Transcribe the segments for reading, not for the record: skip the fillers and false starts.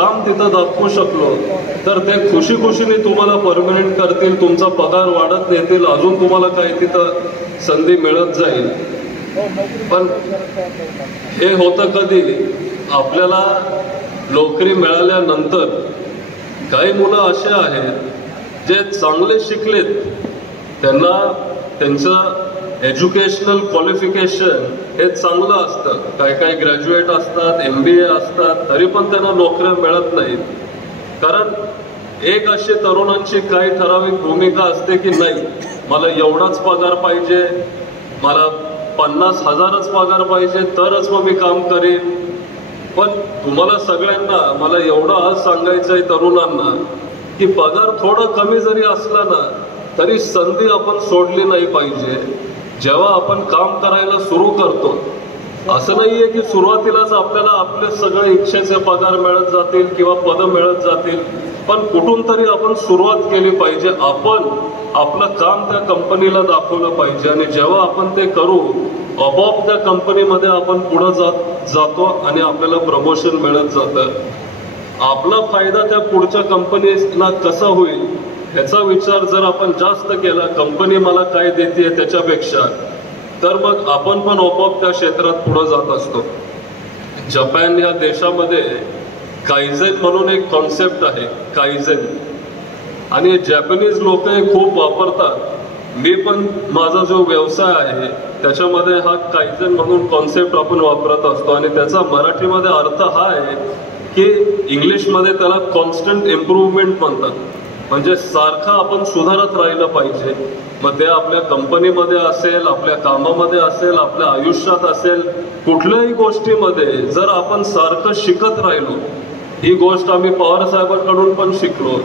काम तिथं दाखवू शकलो तर ते खुशी खुशीने तुम्हाला परमनंट करतील, तुमचा पगार वाढत नेतील, अजून तुम्हाला काही तिथं संधी मिळत जाईल. पण हे होतं कधी, आपल्याला नोकरी मिळाल्यानंतर काही मुलं असे आहेत जे चांगले शिकलेत, त्यांना त्यांचं एज्युकेशनल क्वालिफिकेशन हे चांगलं असतं, काही ग्रॅज्युएट असतात, MBA असतात, तरी पण त्यांना नोकऱ्या मिळत नाहीत. कारण एक अशी तरुणांची काही ठराविक भूमिका असते की नाही, मला एवढाच पगार पाहिजे, मला 50,000च पगार पाहिजे तरच मग मी काम करेन. पण तुम्हाला सगळ्यांना मला एवढं आज सांगायचं आहे तरुणांना की पगार थोडा कमी जरी असला ना तरी संधी आपण सोडली नाही पाहिजे. जेव्हा आपण काम करायला सुरू करतो, असं नाहीये की सुरुवातीलाच आपल्याला आपले सगळे इच्छेचे पगार मिळत जातील किंवा पद मिळत जातील, पण कुठून तरी आपण सुरुवात केली पाहिजे. आपण आपलं काम त्या कंपनीला दाखवलं पाहिजे आणि जेव्हा आपण ते करू आपोआप त्या कंपनीमध्ये आपण पुढे जातो आणि आपल्याला प्रमोशन मिळत जातं. आपला फायदा त्या पुढच्या कंपनीला कसा होईल ह्याचा विचार जर आपण जास्त केला, कंपनी मला काय देते त्याच्यापेक्षा, तर मग आपण पण आपोआप त्या क्षेत्रात पुढे जात असतो. जपान या देशामध्ये काइझेन म्हणून एक कॉन्सेप्ट आहे, काइझेन, आणि जॅपनीज लोक हे खूप वापरतात. मी पण माझा जो व्यवसाय आहे त्याच्यामध्ये हा काइझेन म्हणून कॉन्सेप्ट आपण वापरत असतो आणि त्याचा मराठीमध्ये अर्थ हा आहे की इंग्लिशमध्ये त्याला कॉन्स्टंट इम्प्रूव्हमेंट म्हणतात. म्हणजे सारखं आपण सुधारत राहिलं पाहिजे. मग ते आपल्या कंपनीमध्ये असेल, आपल्या कामामध्ये असेल, आपल्या आयुष्यात असेल, कुठल्याही गोष्टीमध्ये जर आपण सारखं शिकत राहिलो, ही गोष्ट आम्ही पवार साहेबांकडून पण शिकलो.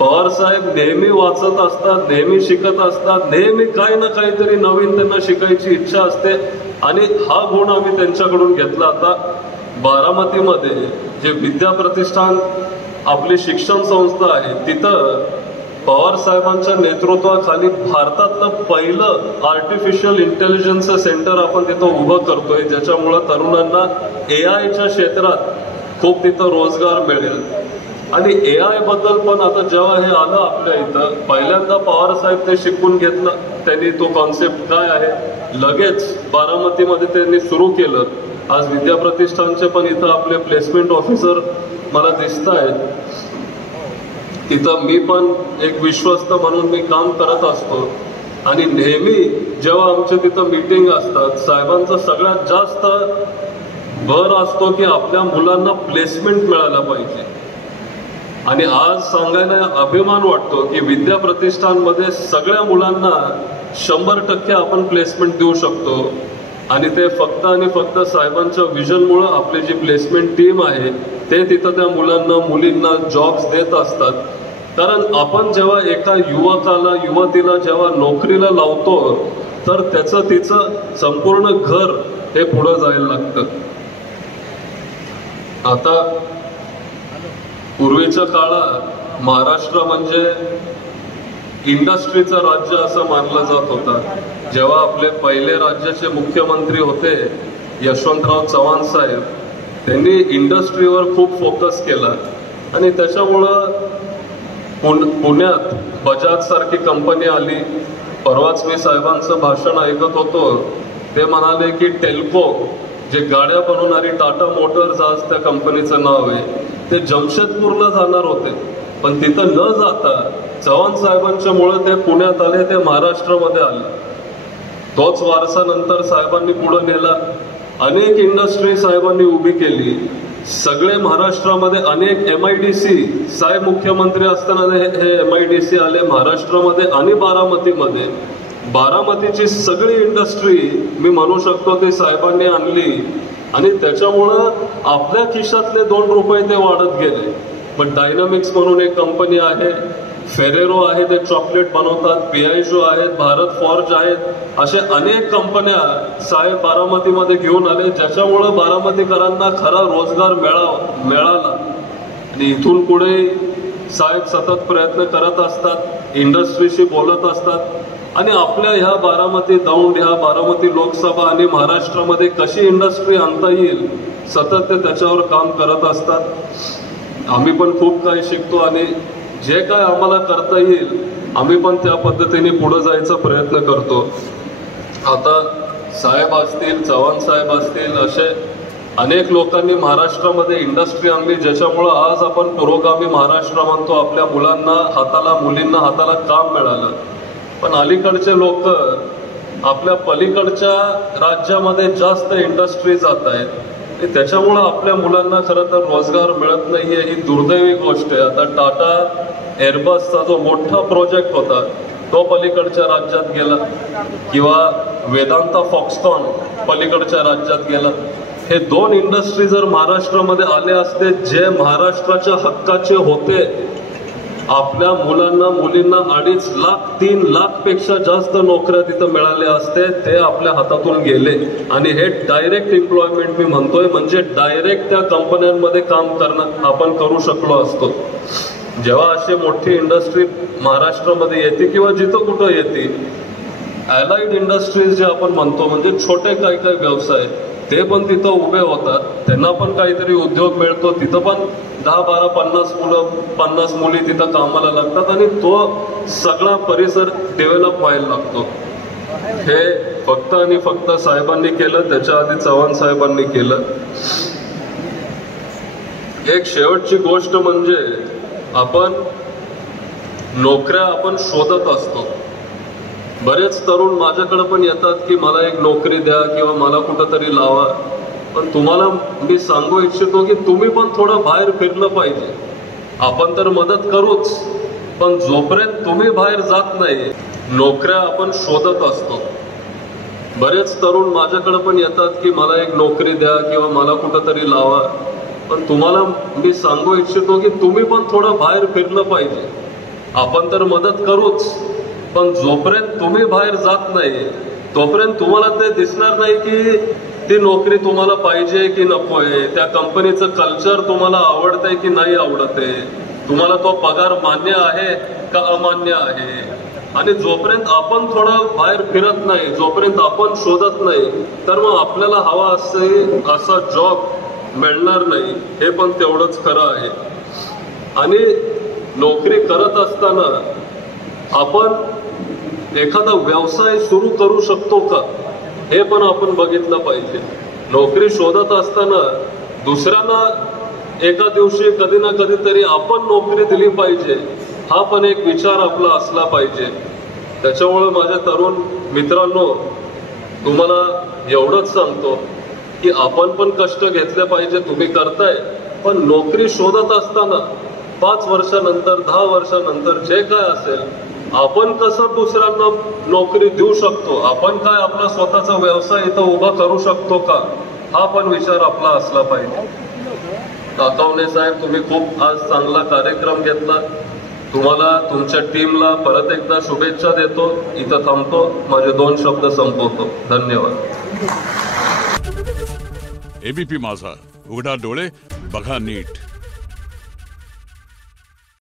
पवार साहेब नेहमी वाचत असतात, नेहमी शिकत असतात, नेहमी काही ना काहीतरी नवीन त्यांना शिकायची इच्छा असते आणि हा गुण आम्ही त्यांच्याकडून घेतला. आता बारामतीमध्ये जे विद्या प्रतिष्ठान आपली शिक्षण संस्था आहे, तिथं पवार साहेबांच्या नेतृत्वाखाली भारतातलं पहिलं आर्टिफिशियल इंटेलिजन्स सेंटर आपण तिथं उभं करतोय, ज्याच्यामुळं तरुणांना AI च्या क्षेत्रात खूप तिथं रोजगार मिळेल. आणि AI बद्दल पण आता जेव्हा हे आलं आपल्या इथं, पहिल्यांदा पवार साहेब ते शिकून घेतलं, त्यांनी तो कॉन्सेप्ट काय आहे लगेच बारामतीमध्ये त्यांनी सुरू केलं. आज विद्या प्रतिष्ठानचे पण इथं आपले प्लेसमेंट ऑफिसर मला दिसत आहेत. तिथं मी पण एक विश्वस्त म्हणून मी काम करत असतो आणि नेहमी जेव्हा आमच्या तिथं मीटिंग असतात, साहेबांचा सगळ्यात जास्त भर असतो की आपल्या मुलांना प्लेसमेंट मिळायला पाहिजे. आणि आज सांगायला अभिमान वाटतो की विद्या प्रतिष्ठानमध्ये सगळ्या मुलांना 100% आपण प्लेसमेंट देऊ शकतो. आणि ते फक्त आणि फक्त साहेबांच्या विजनमुळे आपली जी प्लेसमेंट टीम आहे ते तिथं त्या मुलांना मुलींना जॉब्स देत असतात. कारण आपण जेव्हा एका युवकाला युवतीला जेव्हा नोकरीला लावतो तर त्याचं तिचं संपूर्ण घर हे पुढे जायला लागतं. आता पूर्वीच्या काळात महाराष्ट्र म्हणजे इंडस्ट्रीचं राज्य असं मानलं जात होतं. जेव्हा आपले पहिले राज्याचे मुख्यमंत्री होते यशवंतराव चव्हाण साहेब, त्यांनी इंडस्ट्रीवर खूप फोकस केला आणि त्याच्यामुळं पुण्यात बजाज सारखी कंपनी आली. परवाच मी साहेबांचं भाषण ऐकत होतो, ते म्हणाले की टेल्को जे गाड्या बनवणारी टाटा मोटर्स आज त्या कंपनीचं नाव आहे, ते जमशेदपूरला जाणार होते, पण तिथं न जाता चव्हाण साहेबांच्या मुळे ते पुण्यात आले, ते महाराष्ट्रामध्ये आले. तोच वारसा नंतर साहेबांनी पुढे नेला. अनेक इंडस्ट्री साहेबांनी उभी केली. सगळे महाराष्ट्रामध्ये अनेक MIDC साहेब मुख्यमंत्री असताना हे MIDC आले महाराष्ट्रामध्ये आणि बारामतीमध्ये. बारामतीची सगळी इंडस्ट्री मी म्हणू शकतो ते साहेबांनी आणली आणि त्याच्यामुळं आपल्या खिशातले 2 रुपये ते वाढत गेले. पण डायनामिक्स म्हणून एक कंपनी आहे, फेरेरो आहे, ते चॉकलेट बनवतात, पियाजो आहेत, भारत फॉर्ज आहेत, असे अनेक कंपन्या साहेब बारामतीमध्ये घेऊन आले, ज्याच्यामुळं बारामतीकरांना खरा रोजगार मिळाला. आणि इथून पुढे साहेब सतत प्रयत्न करत असतात, इंडस्ट्रीशी बोलत असतात आणि आपल्या ह्या बारामती दौंड, ह्या बारामती लोकसभा आणि महाराष्ट्रामध्ये कशी इंडस्ट्री आणता येईल सतत ते त्याच्यावर काम करत असतात. आम्ही पण खूप काही शिकतो आणि जे काय आम्हाला करता येईल आम्ही पण त्या पद्धतीने पुढे जायचा प्रयत्न करतो. आता साहेब असतील, चव्हाण साहेब असतील, असे अनेक लोकांनी महाराष्ट्रामध्ये इंडस्ट्री आणली ज्याच्यामुळं आज आपण पुरोगामी महाराष्ट्र म्हणतो. आपल्या मुलींना हाताला काम मिळालं. पण अलीकडचे लोक आपल्या पलीकडच्या राज्यामध्ये जास्त इंडस्ट्री जात आहेत. त्याच्यामुळं आपल्या मुलांना खरं तर रोजगार मिळत नाहीये, ही दुर्दैवी गोष्ट आहे. आता टाटा एअरबसचा जो मोठा प्रोजेक्ट होता तो पलीकडच्या राज्यात गेला, किंवा वेदांता फॉक्सकॉन पलीकडच्या राज्यात गेला. हे दोन इंडस्ट्री जर महाराष्ट्रामध्ये आले असते, जे महाराष्ट्राच्या हक्काचे होते, आपल्या मुलींना 2.5 लाख 3 लाख पेक्षा जास्त नोकऱ्या तिथं मिळाल्या असते. ते आपल्या हातातून गेले आणि हे डायरेक्ट एम्प्लॉयमेंट मी म्हणतोय, म्हणजे डायरेक्ट त्या कंपन्यांमध्ये काम करणं आपण करू शकलो असतो. जेव्हा अशी मोठी इंडस्ट्री महाराष्ट्रामध्ये येते किंवा जिथं कुठं येते, अलाइड इंडस्ट्रीज जे आपण म्हणतो, म्हणजे छोटे काही व्यवसाय ते पण तिथं उभे होतात. त्यांना पण काहीतरी उद्योग मिळतो. तिथं पण 10, 12, 50 मुली तिथं कामाला लागतात आणि तो सगळा परिसर डेव्हलप व्हायला लागतो. हे फक्त आणि फक्त साहेबांनी केलं, त्याच्या आधी चव्हाण साहेबांनी केलं. एक शेवटची गोष्ट म्हणजे आपण नोकऱ्या शोधत असतो. बरेच तरुण माझ्याकडे पण येतात की मला एक नोकरी द्या किंवा मला कुठंतरी लावा. पण तुम्हाला मी सांगू इच्छितो की तुम्ही पण थोडं बाहेर फिरलं पाहिजे. आपण तर मदत करूच, पण जोपर्यंत तुम्ही बाहेर जात नाही, नोकऱ्या आपण शोधत असतो. बरेच तरुण माझ्याकडे पण येतात की मला एक नोकरी द्या किंवा मला कुठंतरी लावा. पण तुम्हाला मी सांगू इच्छितो की तुम्ही पण थोडं बाहेर फिरलं पाहिजे. आपण तर मदत करूच, पण जोपर्यंत तुम्ही बाहेर जात नाही तोपर्यंत तुम्हाला ते दिसणार नाही की ती नोकरी तुम्हाला पाहिजे की नकोय, त्या कंपनीचं कल्चर तुम्हाला आवडतंय की नाही आवडतंय, तुम्हाला तो पगार मान्य आहे का अमान्य आहे. आणि जोपर्यंत आपण थोडं बाहेर फिरत नाही, जोपर्यंत आपण शोधत नाही, तर मग आपल्याला हवा असा जॉब मिळणार नाही. हे पण तेवढंच खरं आहे. आणि नोकरी करत असताना आपण एखादा व्यवसाय सुरू करू शकतो का, हे पण आपण बघितलं पाहिजे. नोकरी शोधत असताना दुसऱ्यांना एका दिवशी कधी ना कधीतरी आपण नोकरी दिली पाहिजे, हा पण एक विचार आपला असला पाहिजे. त्याच्यामुळे माझ्या तरुण मित्रांनो, तुम्हाला एवढंच सांगतो की आपण पण कष्ट घेतले पाहिजे. तुम्ही करताय, पण नोकरी शोधत असताना 5 वर्षानंतर 10 वर्षानंतर जे काय असेल, आपण कसं दुसऱ्यांना नोकरी देऊ शकतो, आपण काय आपला स्वतःचा व्यवसाय इथं उभा करू शकतो का, हा पण विचार आपला असला पाहिजे. काकावणे साहेब, तुम्ही खूप आज चांगला कार्यक्रम घेतला. तुम्हाला, तुमच्या टीमला परत एकदा शुभेच्छा देतो. इथं थांबतो, माझे 2 शब्द संपवतो. धन्यवाद. एबीपी माझा, उघडा डोळे बघा नीट.